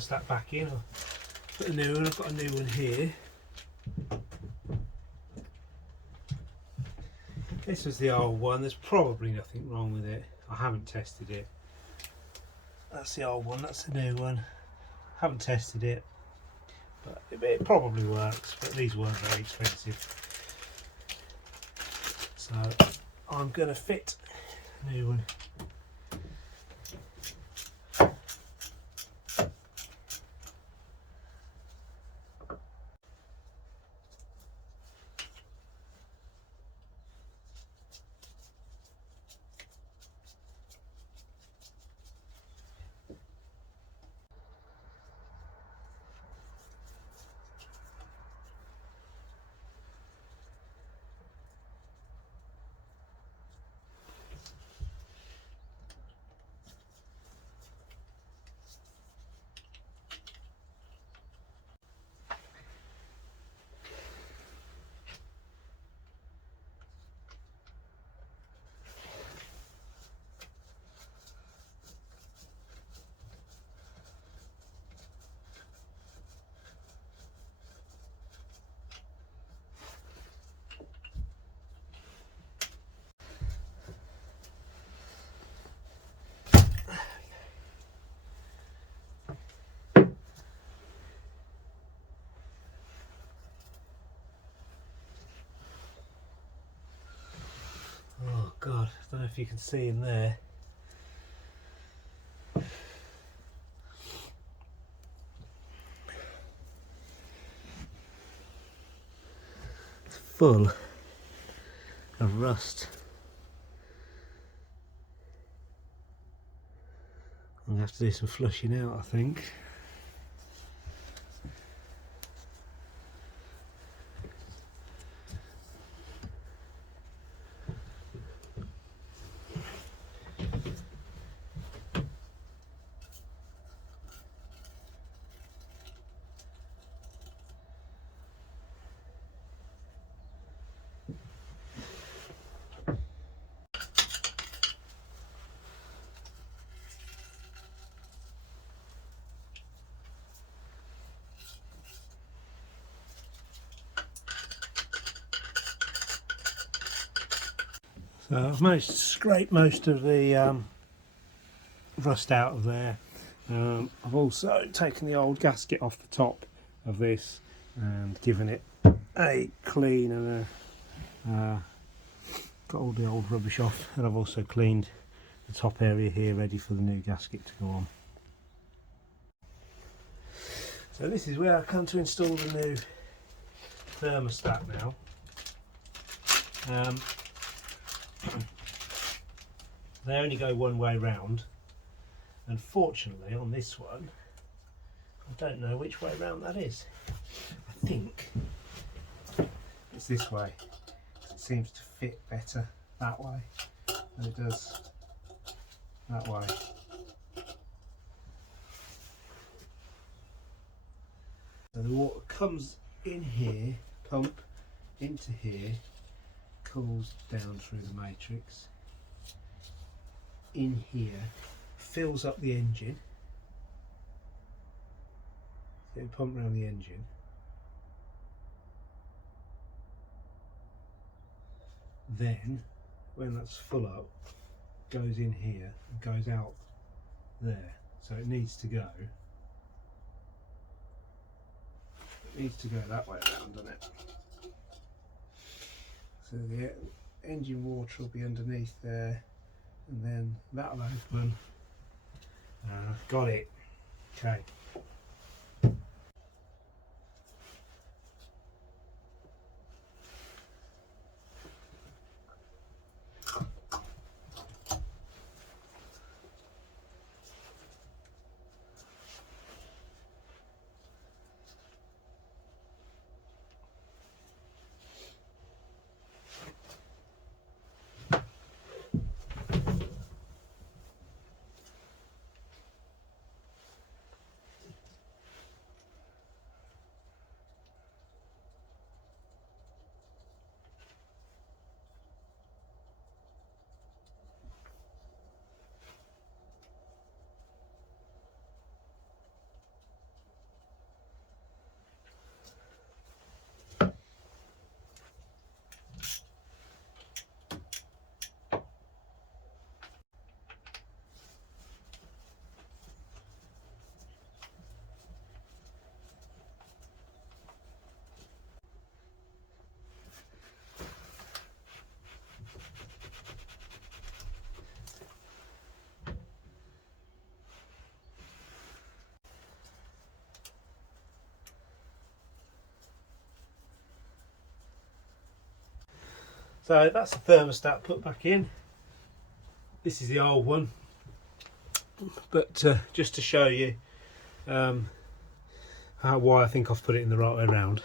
thermostat back in. I'll put a new one. I've got a new one here. This was the old one. There's probably nothing wrong with it. I haven't tested it. That's the old one. That's the new one. Haven't tested it, but it probably works. But these weren't very expensive, so I'm going to fit a new one. Oh God, I don't know if you can see in there. It's full of rust. I'm going to have to do some flushing out, I think. So I've managed to scrape most of the rust out of there. I've also taken the old gasket off the top of this and given it a clean, and got all the old rubbish off, and I've also cleaned the top area here ready for the new gasket to go on. So this is where I come to install the new thermostat now. They only go one way round. Unfortunately, on this one, I don't know which way round that is. I think it's this way. It seems to fit better that way than it does that way. So the water comes in here, pump into here, cools down through the matrix, in here, fills up the engine, so it pump around the engine, then when that's full up, goes in here and goes out there. So it needs to go that way around, doesn't it? So the engine water will be underneath there, and then that'll open. Got it. Okay. So that's the thermostat put back in. This is the old one, but just to show you why I think I've put it in the right way around.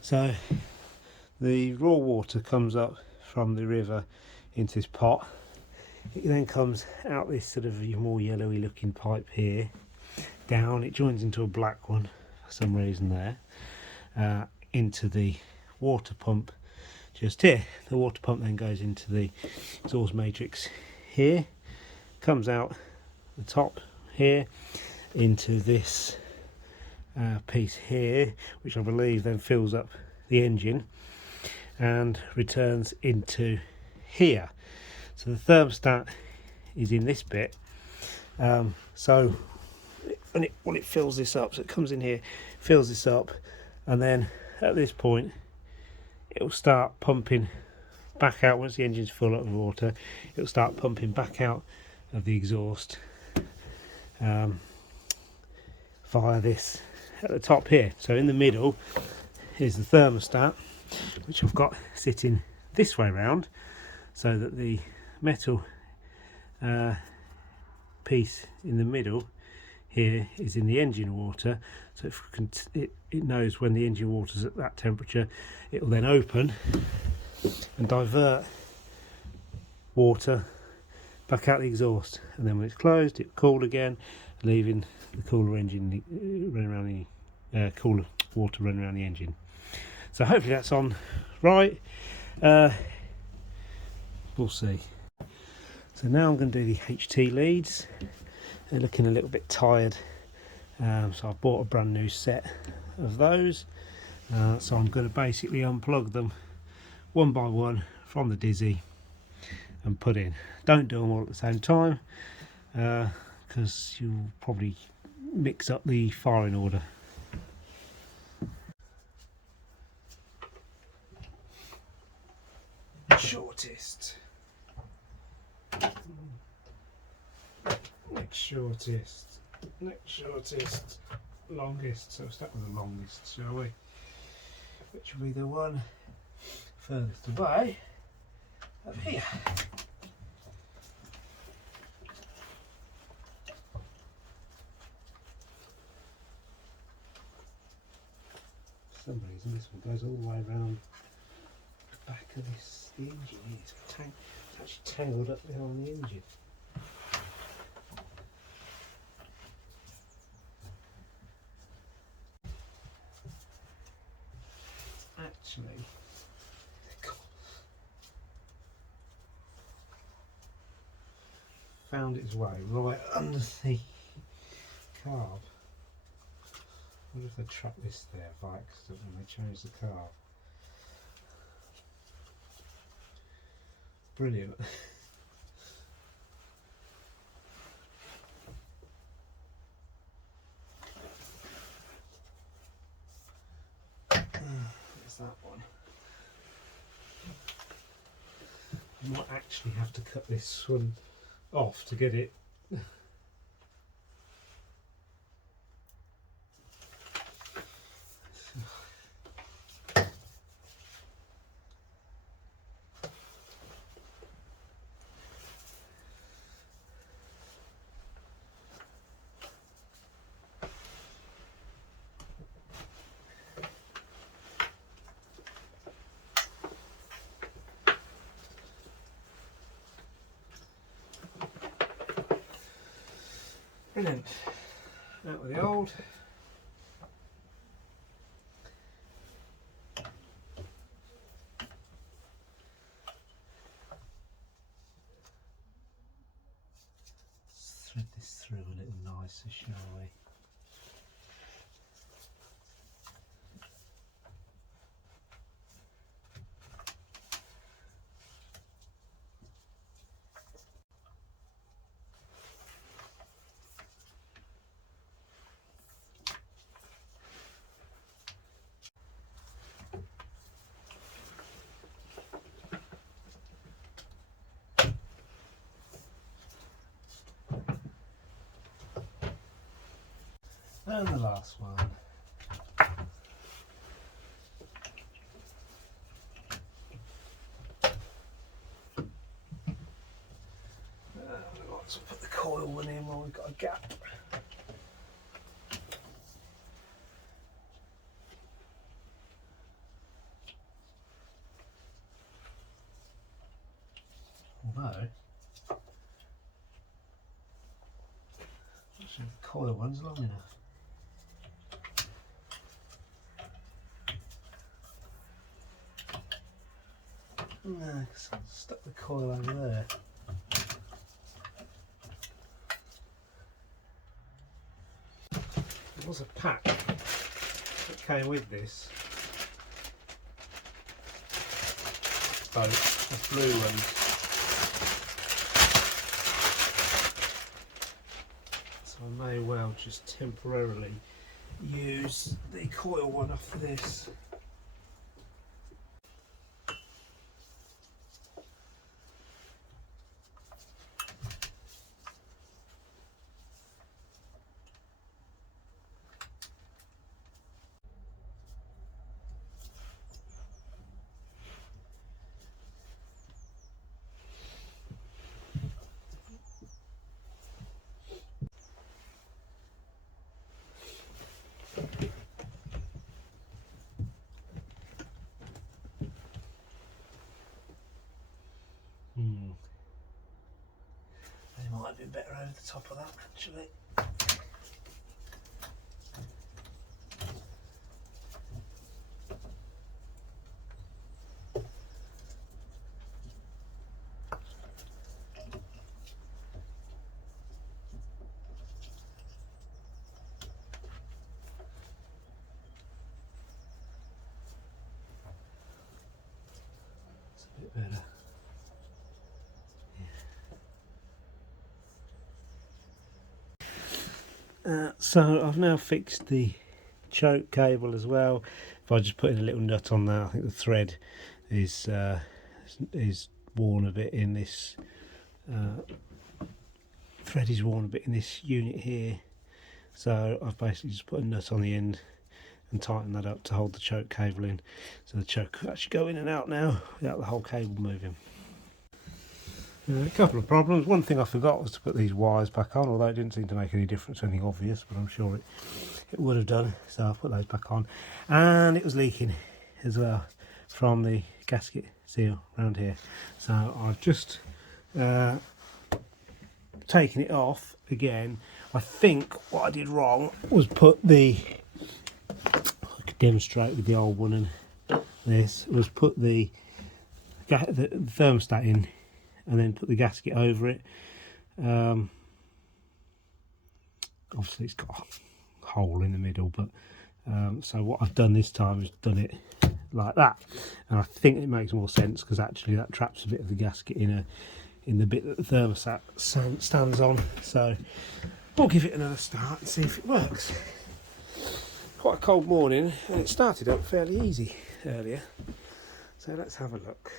So the raw water comes up from the river into this pot. It then comes out this sort of more yellowy looking pipe here, down, it joins into a black one for some reason there, into the water pump just here. The water pump then goes into the exhaust matrix here, comes out the top here into this piece here, which I believe then fills up the engine and returns into here. So the thermostat is in this bit. So when it fills this up, so it comes in here, fills this up, and then at this point it will start pumping back out. Once the engine's full of water, it will start pumping back out of the exhaust via this at the top here. So in the middle is the thermostat, which I've got sitting this way round, so that the metal piece in the middle here is in the engine water. So if it knows when the engine water is at that temperature, it will then open and divert water back out the exhaust, and then when it's closed it will cool again, leaving the cooler engine running around the cooler water running around the engine. So hopefully that's on right. We'll see. So now I'm going to do the HT leads. They're looking a little bit tired, so I've bought a brand new set of those. So I'm going to basically unplug them one by one from the Dizzy and put in. Don't do them all at the same time, because you'll probably mix up the firing order. Shortest. Next shortest. Next shortest. Longest. So we'll start with the longest, shall we? Which will be the one furthest away up here. For some reason this one goes all the way around the back of the engine here. It's actually tangled up behind the engine. Actually, found its way right under the carb. I wonder if they trapped this there by accident when they changed the carb. Brilliant. There's that one. I might actually have to cut this one off to get it. Brilliant. Out with the old. Let's thread this through a little nicer, shall we? And the last one. coil one's long enough. No, 'cause I stuck the coil over there. There was a pack that came with this. Both the blue ones. So I may well just temporarily use the coil one off this. They might have been better over the top of that actually. It's a bit better. So I've now fixed the choke cable as well. If I just put in a little nut on there, I think the thread is worn a bit in this. Thread is worn a bit in this unit here. So I've basically just put a nut on the end and tightened that up to hold the choke cable in. So the choke could actually go in and out now without the whole cable moving. A couple of problems. One thing I forgot was to put these wires back on, although it didn't seem to make any difference or anything obvious, but I'm sure it would have done. So I'll put those back on. And it was leaking as well from the gasket seal around here. So I've just taken it off again. I think what I did wrong was put the, I could demonstrate with the old one and this, was put the thermostat in and then put the gasket over it. Obviously it's got a hole in the middle, but so what I've done this time is done it like that, and I think it makes more sense because actually that traps a bit of the gasket in the bit that the thermostat stands on. So we'll give it another start and see if it works. Quite a cold morning and it started up fairly easy earlier, so let's have a look.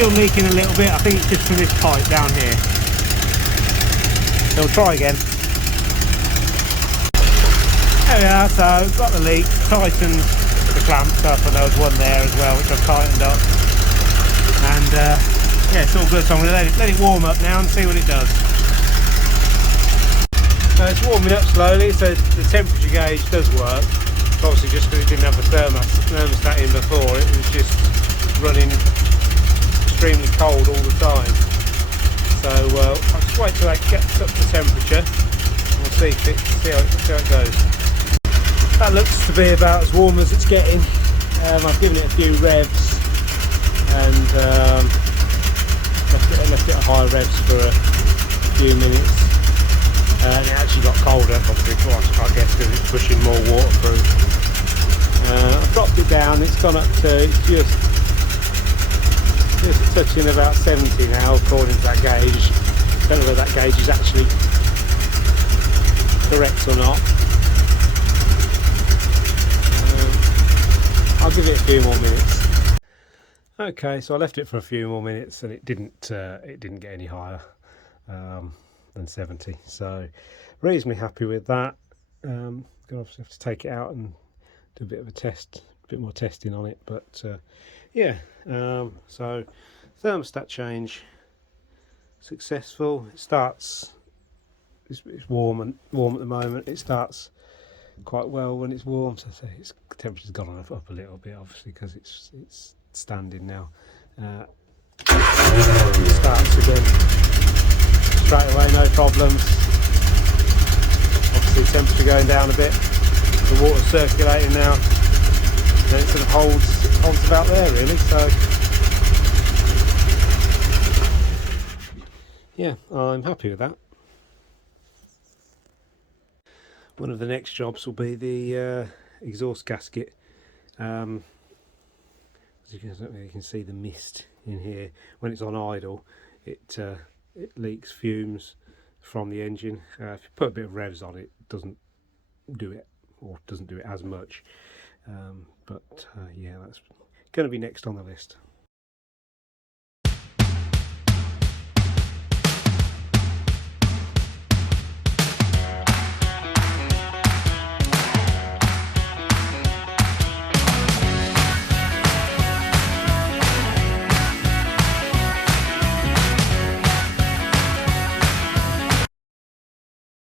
Still leaking a little bit. I think it's just from this pipe down here. So we'll try again. There we are, so got the leak, tightened the clamps up, and there was one there as well which I've tightened up. And yeah, it's all good, so I'm going to let it warm up now and see what it does. So it's warming up slowly, so the temperature gauge does work. Obviously just because it didn't have the thermostat in before, it was just running extremely cold all the time. So I'll just wait till it gets up to temperature and we'll see how it goes. That looks to be about as warm as it's getting. I've given it a few revs and left it at high revs for a few minutes, and it actually got colder, probably I guess because it's pushing more water through. I've dropped it down, it's gone up to, it's just touching about 70 now according to that gauge. Don't know whether that gauge is actually correct or not. I'll give it a few more minutes. Okay, so I left it for a few more minutes and it didn't get any higher than 70, so reasonably happy with that. Gonna obviously have to take it out and do a bit of a test, a bit more testing on it, but yeah, so thermostat change successful. It starts it's warm at the moment. It starts quite well when it's warm, so its temperature's gone up a little bit, obviously, because it's standing now. It starts again straight away, no problems. Obviously temperature going down a bit, the water's circulating now, and it sort of holds about there really. So yeah, I'm happy with that. One of the next jobs will be the exhaust gasket. As you can see the mist in here. When it's on idle, it leaks fumes from the engine. If you put a bit of revs on it, it doesn't do it, or doesn't do it as much. But yeah, that's going to be next on the list.